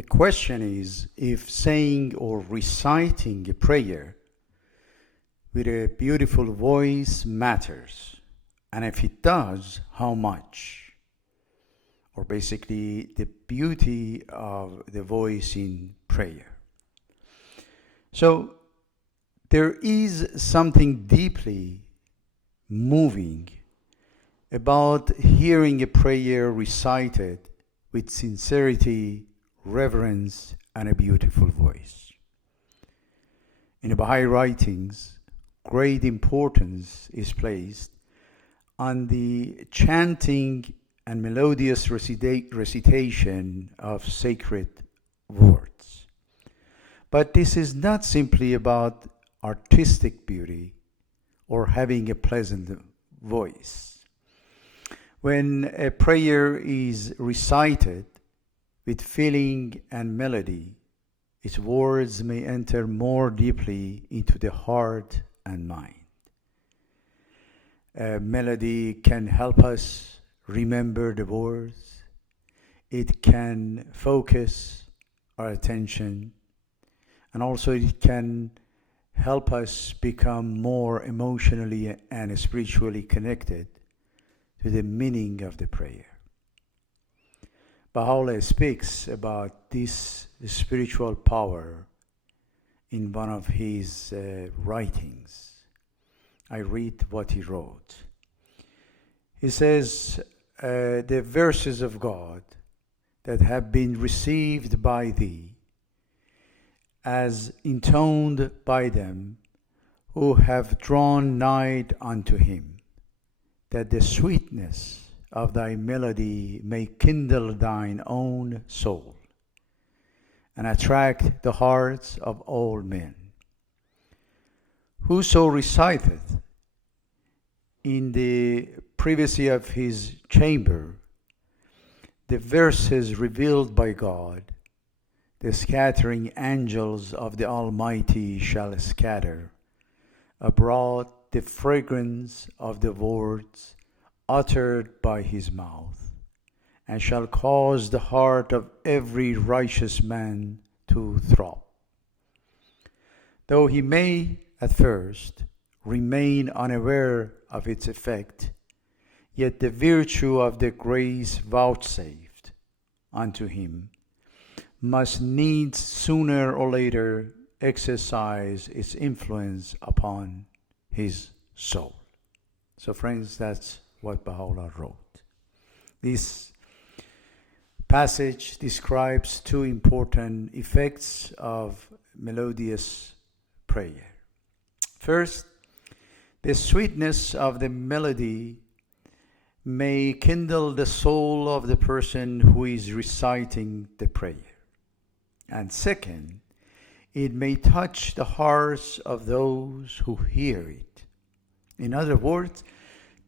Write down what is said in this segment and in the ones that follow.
The question is if saying or reciting a prayer with a beautiful voice matters, and if it does, how much? Or basically, the beauty of the voice in prayer. So, there is something deeply moving about hearing a prayer recited with sincerity, reverence, and a beautiful voice. In the Baha'i writings, great importance is placed on the chanting and melodious recitation of sacred words. But this is not simply about artistic beauty or having a pleasant voice. When a prayer is recited with feeling and melody, its words may enter more deeply into the heart and mind. A melody can help us remember the words. It can focus our attention, and also it can help us become more emotionally and spiritually connected to the meaning of the prayer. Baha'u'llah speaks about this spiritual power in one of his writings. I read what he wrote. He says, the verses of God that have been received by thee, as intoned by them who have drawn nigh unto him, that the sweetness of thy melody may kindle thine own soul and attract the hearts of all men. Whoso reciteth in the privacy of his chamber the verses revealed by God, the scattering angels of the Almighty shall scatter abroad the fragrance of the words uttered by his mouth, and shall cause the heart of every righteous man to throb. Though he may at first remain unaware of its effect, yet the virtue of the grace vouchsafed unto him must needs sooner or later exercise its influence upon his soul. So friends, that's what Baha'u'llah wrote. This passage describes two important effects of melodious prayer. First, the sweetness of the melody may kindle the soul of the person who is reciting the prayer. And second, it may touch the hearts of those who hear it. In other words,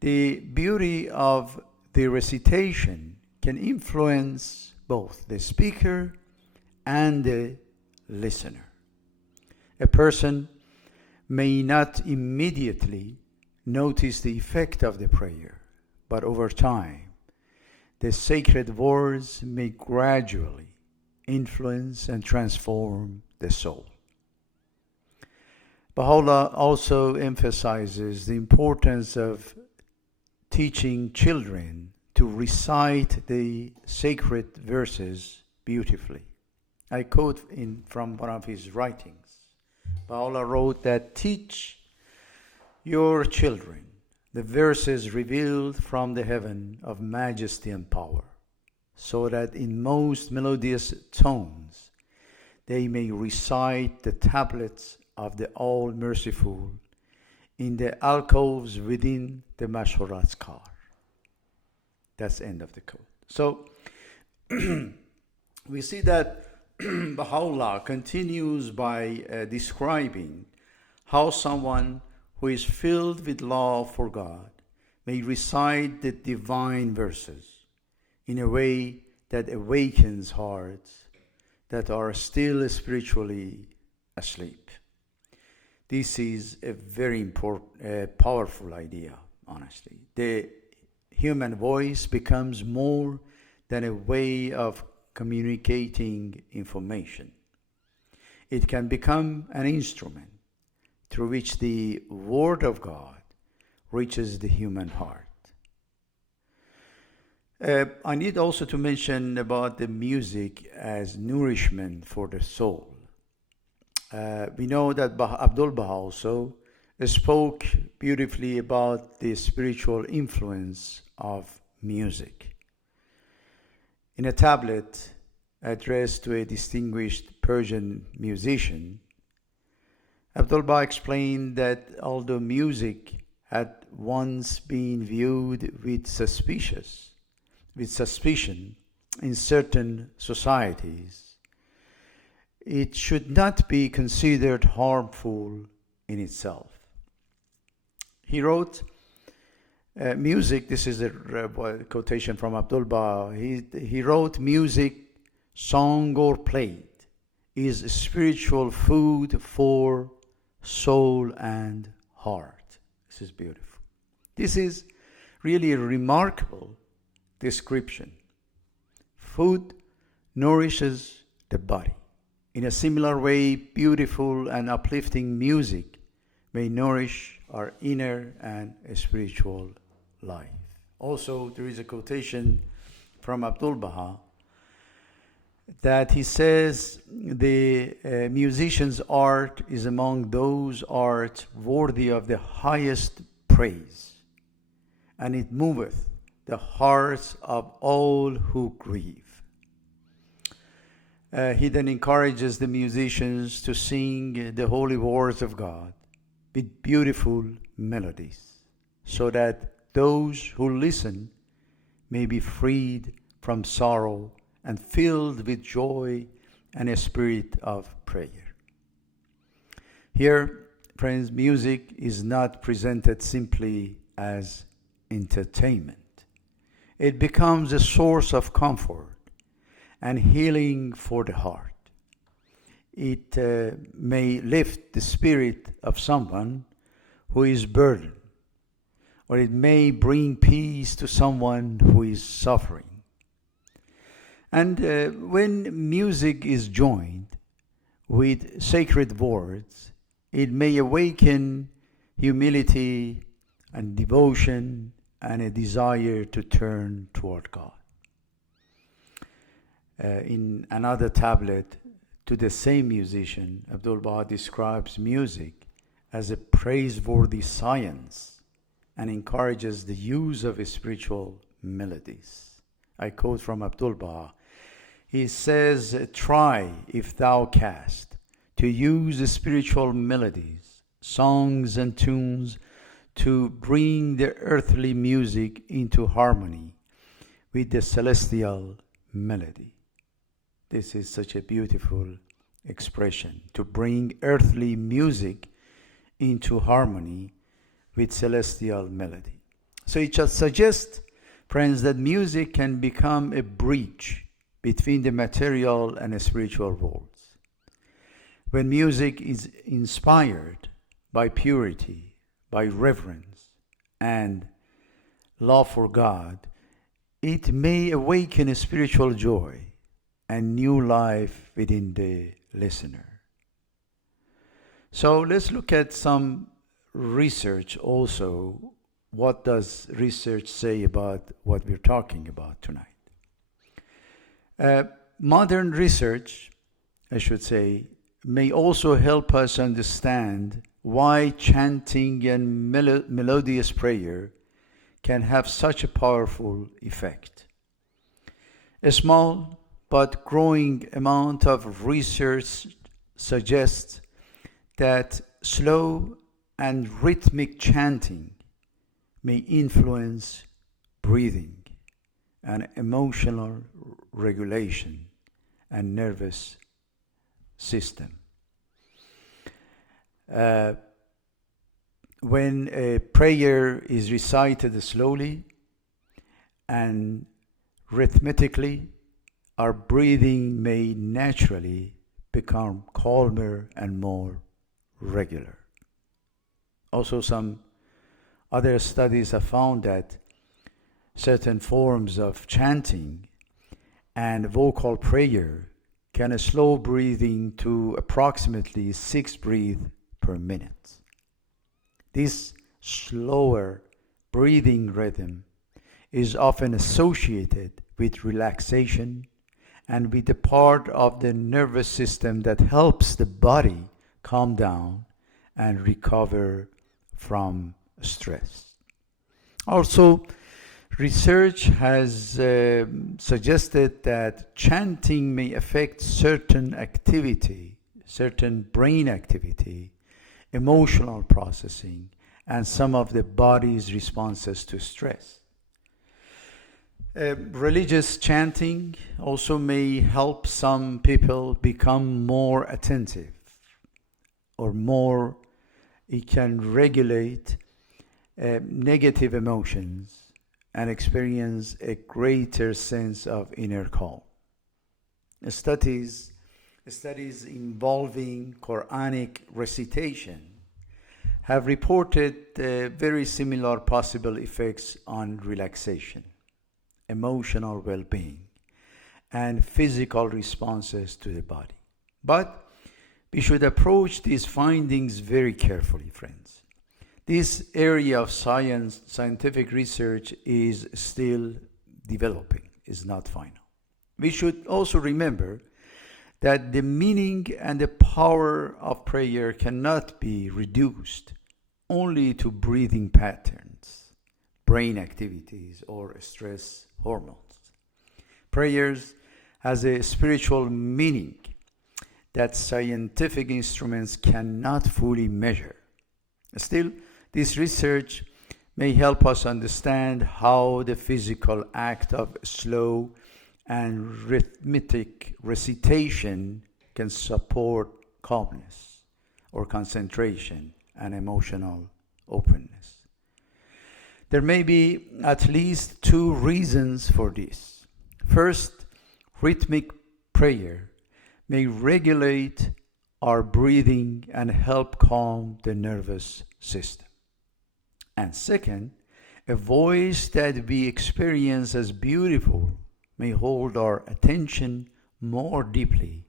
the beauty of the recitation can influence both the speaker and the listener. A person may not immediately notice the effect of the prayer, but over time, the sacred words may gradually influence and transform the soul. Baha'u'llah also emphasizes the importance of teaching children to recite the sacred verses beautifully. I quote from one of his writings. Baha'u'llah wrote that, teach your children the verses revealed from the heaven of majesty and power, so that in most melodious tones they may recite the tablets of the All-Merciful in the alcoves within the Mashurat car. That's the end of the quote. So we see that Baha'u'llah continues by describing how someone who is filled with love for God may recite the divine verses in a way that awakens hearts that are still spiritually asleep. This is a very important, powerful idea, honestly. The human voice becomes more than a way of communicating information. It can become an instrument through which the Word of God reaches the human heart. I need also to mention about the music as nourishment for the soul. We know that Abdul Baha also spoke beautifully about the spiritual influence of music. In a tablet addressed to a distinguished Persian musician, Abdul Baha explained that although music had once been viewed with suspicion in certain societies, it should not be considered harmful in itself. He wrote, music, this is a quotation from Abdul Baha, he wrote, music, song or played, is spiritual food for soul and heart. This is beautiful. This is really a remarkable description. Food nourishes the body. In a similar way, beautiful and uplifting music may nourish our inner and spiritual life. Also, there is a quotation from Abdul Baha that he says the musician's art is among those arts worthy of the highest praise, and it moveth the hearts of all who grieve. He then encourages the musicians to sing the holy words of God with beautiful melodies, so that those who listen may be freed from sorrow and filled with joy and a spirit of prayer. Here, friends, music is not presented simply as entertainment. It becomes a source of comfort and healing for the heart. It may lift the spirit of someone who is burdened, or it may bring peace to someone who is suffering. And when music is joined with sacred words, it may awaken humility and devotion and a desire to turn toward God. In another tablet to the same musician, Abdul Baha describes music as a praiseworthy science and encourages the use of spiritual melodies. I quote from Abdul Baha. He says, "Try, if thou canst, to use spiritual melodies, songs and tunes to bring the earthly music into harmony with the celestial melody." This is such a beautiful expression, to bring earthly music into harmony with celestial melody. So it just suggests, friends, that music can become a bridge between the material and the spiritual worlds. When music is inspired by purity, by reverence, and love for God, it may awaken a spiritual joy and new life within the listener. So let's look at some research also. What does research say about what we're talking about tonight? Modern research, I should say, may also help us understand why chanting and melodious prayer can have such a powerful effect. A small but growing amount of research suggests that slow and rhythmic chanting may influence breathing and emotional regulation and nervous system. When a prayer is recited slowly and rhythmically, our breathing may naturally become calmer and more regular. Also, some other studies have found that certain forms of chanting and vocal prayer can slow breathing to approximately 6 breaths per minute. This slower breathing rhythm is often associated with relaxation and with the part of the nervous system that helps the body calm down and recover from stress. Also, research has suggested that chanting may affect certain brain activity, emotional processing, and some of the body's responses to stress. Religious chanting also may help some people become more attentive, or it can regulate negative emotions and experience a greater sense of inner calm. Studies involving Quranic recitation have reported very similar possible effects on relaxation, emotional well-being, and physical responses to the body. But we should approach these findings very carefully, friends. This area of scientific research is still developing, is not final. We should also remember that the meaning and the power of prayer cannot be reduced only to breathing patterns, brain activities, or stress hormones. Prayers has a spiritual meaning that scientific instruments cannot fully measure. Still, this research may help us understand how the physical act of slow and rhythmic recitation can support calmness or concentration and emotional openness. There may be at least 2 reasons for this. First, rhythmic prayer may regulate our breathing and help calm the nervous system. And second, a voice that we experience as beautiful may hold our attention more deeply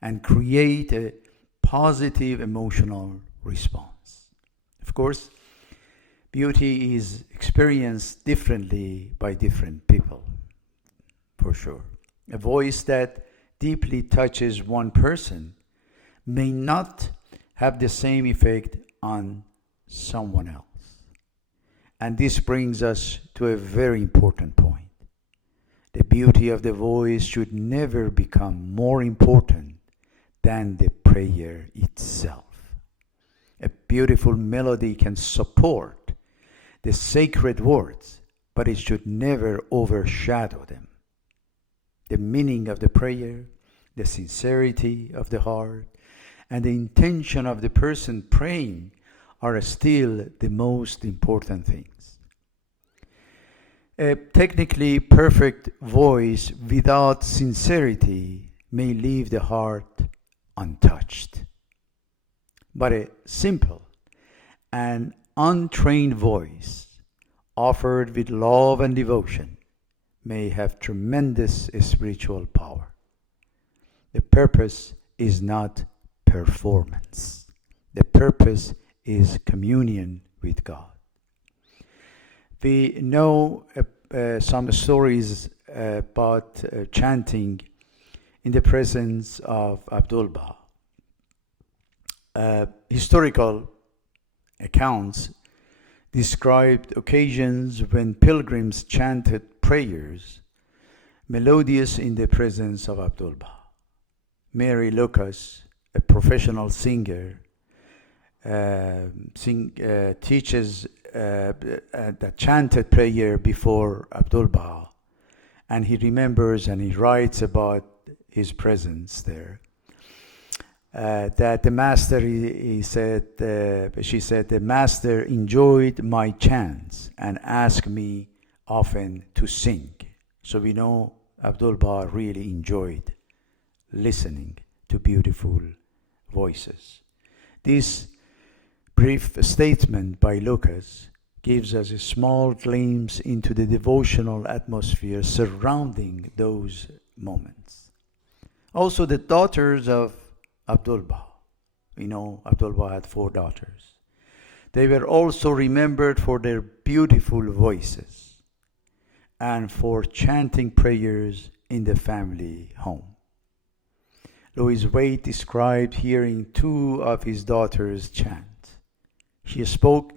and create a positive emotional response. Of course, beauty is experienced differently by different people, for sure. A voice that deeply touches one person may not have the same effect on someone else. And this brings us to a very important point. The beauty of the voice should never become more important than the prayer itself. A beautiful melody can support the sacred words, but it should never overshadow them. The meaning of the prayer, the sincerity of the heart, and the intention of the person praying are still the most important things. A technically perfect voice without sincerity may leave the heart untouched. But a simple and untrained voice, offered with love and devotion, may have tremendous spiritual power. The purpose is not performance. The purpose is communion with God. We know some stories about chanting in the presence of Abdul Baha. Historical accounts described occasions when pilgrims chanted prayers melodious in the presence of Abdul Baha. Mary Lucas, a professional singer, teaches the chanted prayer before Abdul Baha, and he remembers and he writes about his presence there. That the master, she said, the master enjoyed my chants and asked me often to sing. So we know Abdul Baha really enjoyed listening to beautiful voices. This brief statement by Lucas gives us a small glimpse into the devotional atmosphere surrounding those moments. Also, the daughters of Abdul-Baha. We know Abdul-Baha had 4 daughters. They were also remembered for their beautiful voices and for chanting prayers in the family home. Louis Waite described hearing 2 of his daughters chant. She spoke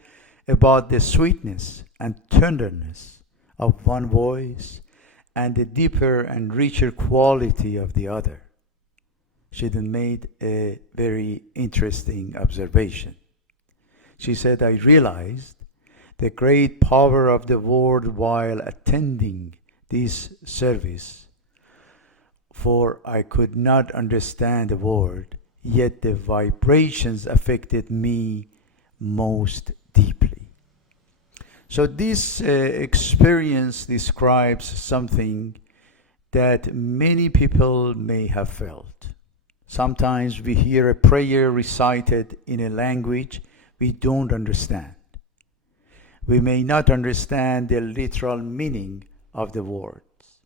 about the sweetness and tenderness of one voice and the deeper and richer quality of the other. She then made a very interesting observation. She said, "I realized the great power of the word while attending this service, for I could not understand the word, yet the vibrations affected me most deeply." So this experience describes something that many people may have felt. Sometimes we hear a prayer recited in a language we don't understand. We may not understand the literal meaning of the words,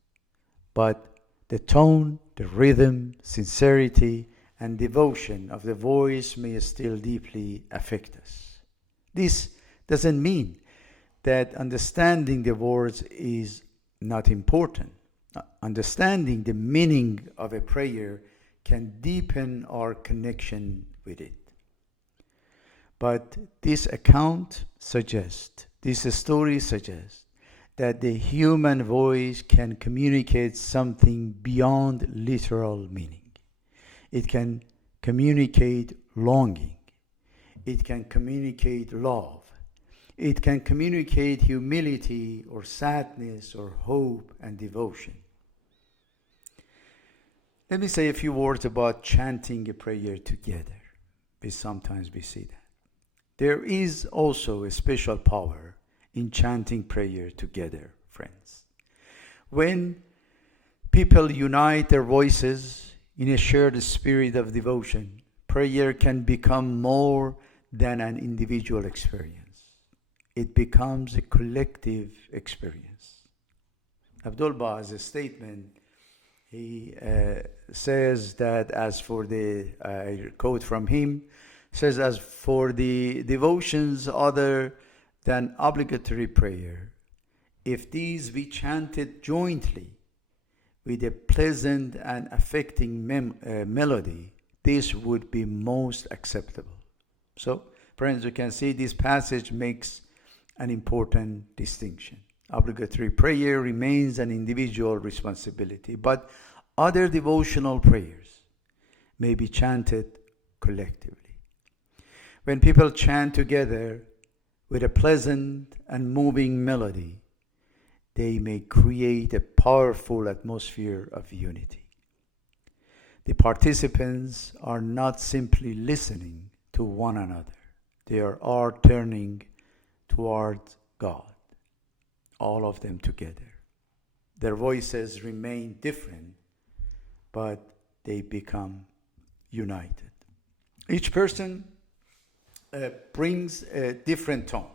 but the tone, the rhythm, sincerity, and devotion of the voice may still deeply affect us. This doesn't mean that understanding the words is not important. Understanding the meaning of a prayer can deepen our connection with it. But this story suggests that the human voice can communicate something beyond literal meaning. It can communicate longing. It can communicate love. It can communicate humility or sadness or hope and devotion. Let me say a few words about chanting a prayer together. Sometimes we see that. There is also a special power in chanting prayer together, friends. When people unite their voices in a shared spirit of devotion, prayer can become more than an individual experience. It becomes a collective experience. Abdul-Baha's statement, he says that as for I quote from him, says, "As for the devotions other than obligatory prayer, if these be chanted jointly with a pleasant and affecting melody, this would be most acceptable." So, friends, you can see this passage makes an important distinction. Obligatory prayer remains an individual responsibility, but other devotional prayers may be chanted collectively. When people chant together with a pleasant and moving melody, they may create a powerful atmosphere of unity. The participants are not simply listening to one another. They are turning toward God, all of them together. Their voices remain different, but they become united. Each person brings a different tone,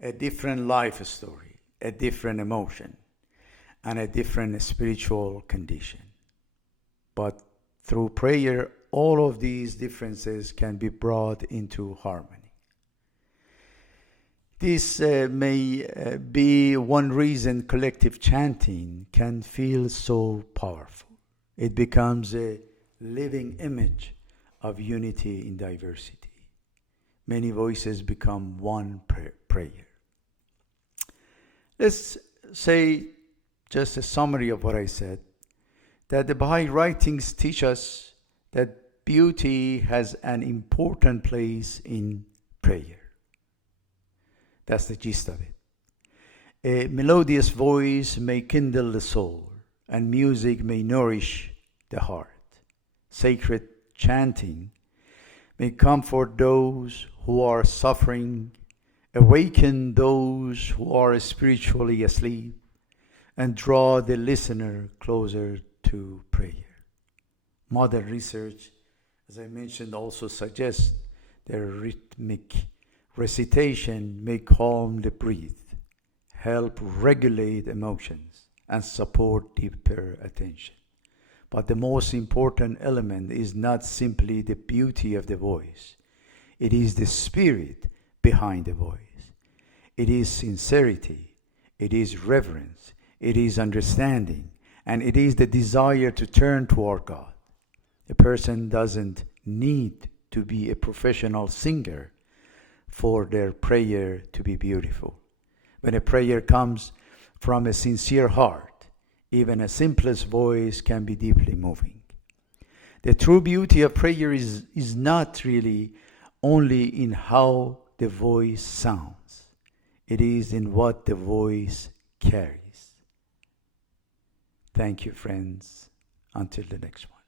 a different life story, a different emotion, and a different spiritual condition. But through prayer, all of these differences can be brought into harmony. This may be one reason collective chanting can feel so powerful. It becomes a living image of unity in diversity. Many voices become one prayer. Let's say, just a summary of what I said, that the Baha'i writings teach us that beauty has an important place in prayer. That's the gist of it. A melodious voice may kindle the soul, and music may nourish the heart. Sacred chanting may comfort those who are suffering, awaken those who are spiritually asleep, and draw the listener closer to prayer. Modern research, as I mentioned, also suggests that rhythmic recitation may calm the breath, help regulate emotions, and support deeper attention. But the most important element is not simply the beauty of the voice. It is the spirit behind the voice. It is sincerity. It is reverence. It is understanding. And it is the desire to turn toward God. A person doesn't need to be a professional singer for their prayer to be beautiful. When a prayer comes from a sincere heart, even a simplest voice can be deeply moving. The true beauty of prayer is not really only in how the voice sounds. It is in what the voice carries. Thank you, friends. Until the next one.